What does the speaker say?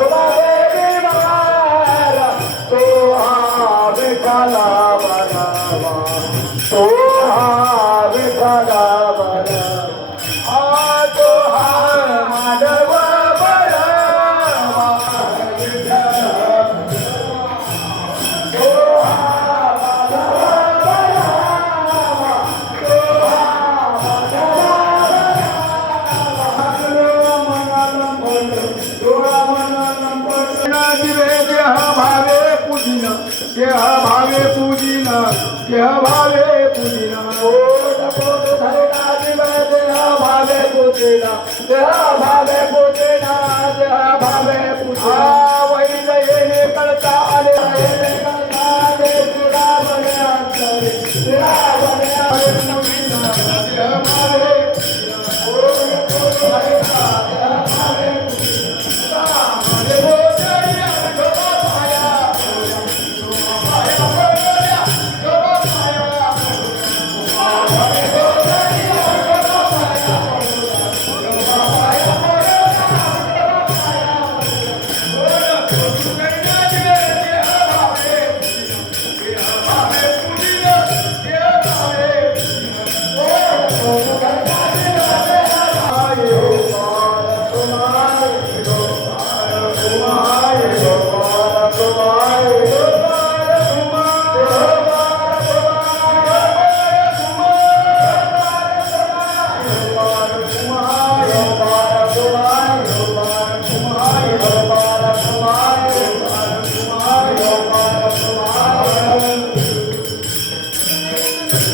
देवी मला तो हा विठाला बनावा तो हा विठाला बनावा तो हा माधव बनावा तो हा माधव बनावा तो भावे पूजिना देह भावे पूजिना बोध बोध धरना दिवे देह भावे पूजिना देह भावे पूजिना देह भावे पूजिना वैल येणे करता आले येणे करता आले तुला बने अंतरे तुला बने पूजिना देह भावे बोध बोध धरना देह भावे पूजिना